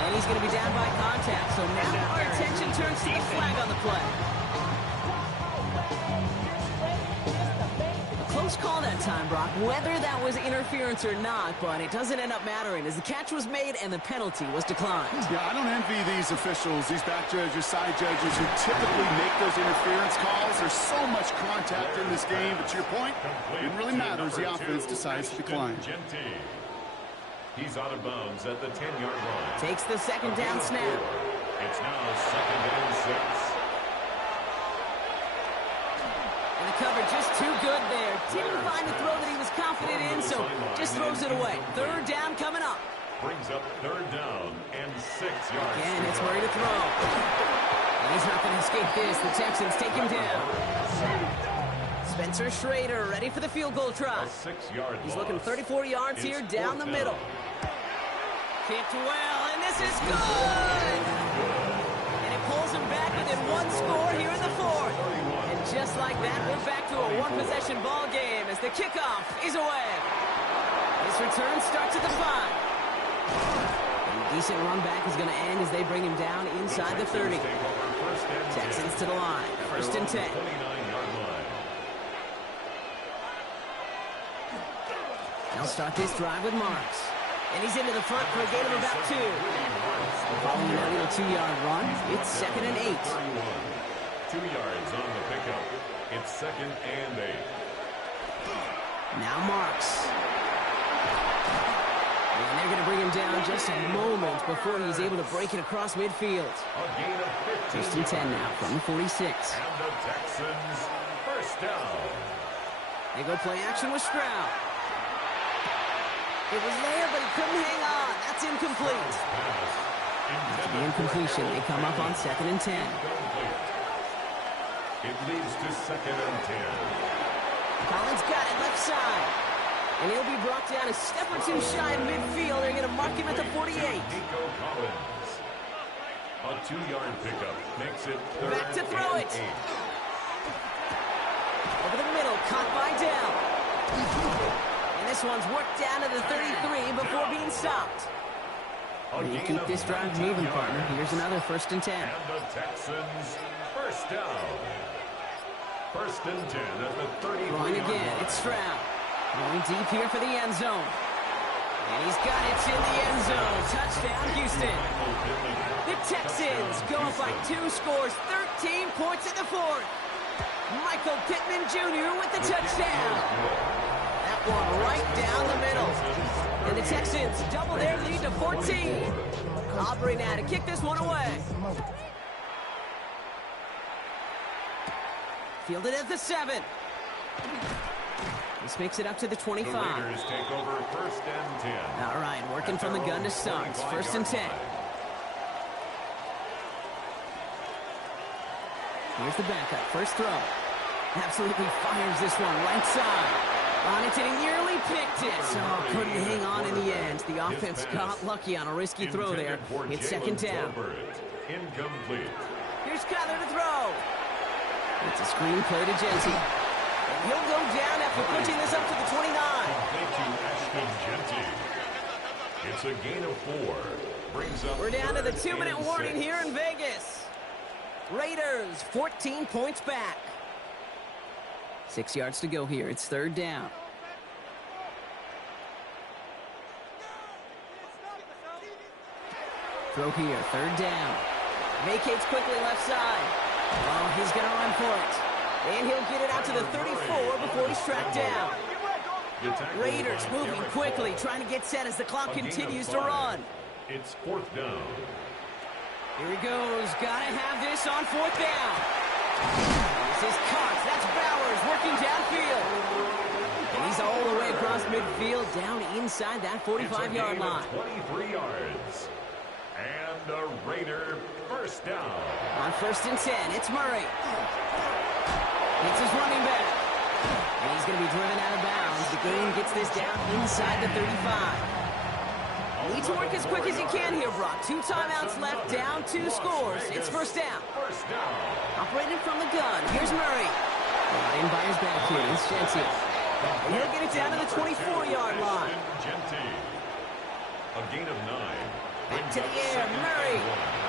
And he's going to be down by contact. So now our attention turns to the flag on the play. A close call that time, Brock. Whether that was interference or not, but it doesn't end up mattering as the catch was made and the penalty was declined. Yeah, I don't envy these officials, these back judges, side judges who typically make those interference calls. There's so much contact in this game, but to your point, it didn't really matter as the offense decides to decline. He's out of bounds at the 10-yard line. Takes the second down snap. It's now second and 6. And the cover just too good there. Didn't find the throw that he was confident in, so just throws it away. 3rd down coming up. Brings up 3rd down and 6 yards. Again, it's where to throw. And he's not going to escape this. The Texans take him down. Spencer Schrader ready for the field goal try. A 6-yard He's loss. looking 34 yards It's here down the 4th middle. Kicked well, and this is good! And it pulls him back within 1 score here in the 4th. And just like that, we're back to a 1-possession ball game as the kickoff is away. This return starts at the 5. And a decent run back is going to end as they bring him down inside the 30. Texans to the line. 1st and 10. 29-yard line. They'll start this drive with Marks. And he's into the front for a gain of about 2. Following that little 2-yard run, it's 2nd and 8. 2 yards on the pickup. It's 2nd and 8. Now Marks. And they're going to bring him down just a moment before he's able to break it across midfield. A gain of 15. 1st and 10 now from the 46. And the Texans first down. They go play action with Stroud. It was there, but he couldn't hang on. That's incomplete. Pass Intended The incompletion. They come up on 2nd and 10. It leads to 2nd and 10. Collins got it left side. And he'll be brought down a step or two shy of midfield. They're going to mark him at the 48. Nico Collins. A 2-yard pickup makes it 3rd Back to throw and it. 8. Over the middle, caught by Dell. And this one's worked down to the 33 before being stopped. You keep this drive moving, partner. Here's another 1st and 10. And the Texans first down. 1st and 10 at the 33. Throwing again, it's Stroud. Going deep here for the end zone. And he's got it in the end zone. Touchdown, Houston. The Texans go up by 2 scores, 13 points in the 4th. Michael Pittman Jr. with the touchdown. That one right down the middle. And the Texans double their lead to 14. Aubrey now to kick this one away. Fielded at the 7. This makes it up to the 25. The Raiders take over 1st and 10. All right, working from the gun to start. 1st and 10. Here's the backup. First throw. Absolutely fires this one right side. On it, and he nearly picked it. Oh, couldn't hang on in the end. The offense got lucky on a risky throw there. It's 2nd down. Incomplete. Here's Kyler to throw. It's a screen play to Genty. And he'll go down after pushing this up to the 29. Thank you, Ashton Genty. It's a gain of 4. Brings up We're down to the 3rd 2-minute and warning 6. here in Vegas. Raiders, 14 points back. 6 yards to go here. It's 3rd down. Throw here, 3rd down. Vacates quickly left side. Oh, he's going to run for it. And he'll get it out to the 34 before he's tracked down. Raiders moving quickly, trying to get set as the clock continues to run. It's 4th down. Here he goes. Gotta have this on 4th down. This is Cox. That's Bowers working downfield. And he's all the way across midfield, down inside that 45-yard line. 23 yards. And the Raider first down. On 1st and 10, it's Murray. It's his running back. And he's going to be driven out of bounds. The game gets this down inside the 35. Need to work as quick as you can here, Brock. 2 timeouts left, down 2 scores. It's 1st down. First down. Operating from the gun. Here's Murray. In by his back here. It's Genty. And he'll get it down to the 24-yard line. Genty. A gain of 9. Back to the air. Murray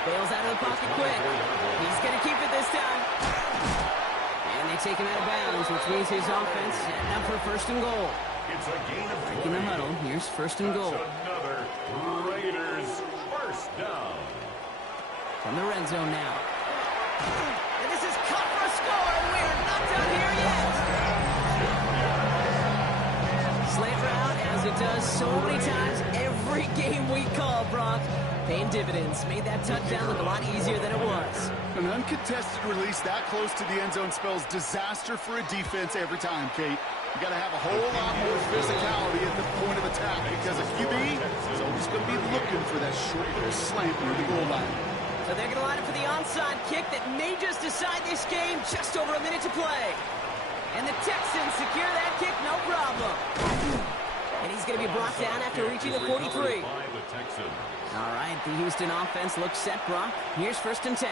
bails out of the pocket quick. He's going to keep it this time. And they take him out of bounds, which means his offense setting up for 1st and goal. It's a gain of 20. In the huddle, here's 1st and goal. Another Raiders first down. From the red zone now. And this is cut for a score, and we're not done here yet. Slant route, as it does so many times every game we call, Brock. Paying dividends. Made that touchdown look a lot easier than it was. An uncontested release that close to the end zone spells disaster for a defense every time, Kate. You got to have a whole lot more physicality at the point of attack because a QB is always going to be looking for that short little slant near the goal line. So they're going to line up for the onside kick that may just decide this game. Just over a minute to play. And the Texans secure that kick, no problem. And he's going to be brought down after reaching the 43. All right, the Houston offense looks set, Brock. Here's 1st and 10.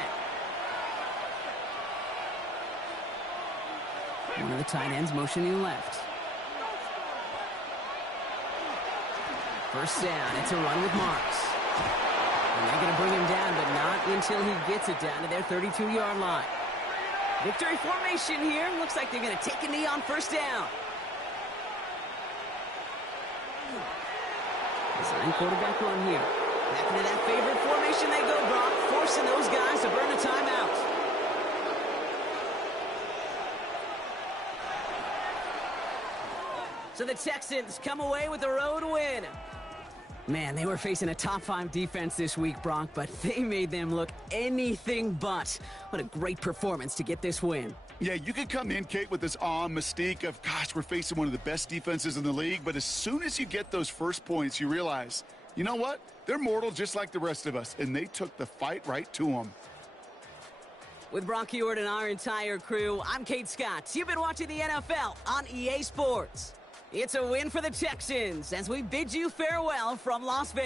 One of the tight ends motioning left. 1st down. It's a run with Marks. And they're going to bring him down, but not until he gets it down to their 32-yard line. Victory formation here. Looks like they're going to take a knee on 1st down. Design quarterback run here. Back into that favorite formation they go, Brock, forcing those guys to burn a timeout. So the Texans come away with a road win. Man, they were facing a top 5 defense this week, Brock, but they made them look anything but. What a great performance to get this win. Yeah, you could come in, Kate, with this mystique of, gosh, we're facing one of the best defenses in the league, but as soon as you get those first points, you realize You know what? They're mortal just like the rest of us, and they took the fight right to them. With Brock Heward and our entire crew, I'm Kate Scott. You've been watching the NFL on EA Sports. It's a win for the Texans as we bid you farewell from Las Vegas.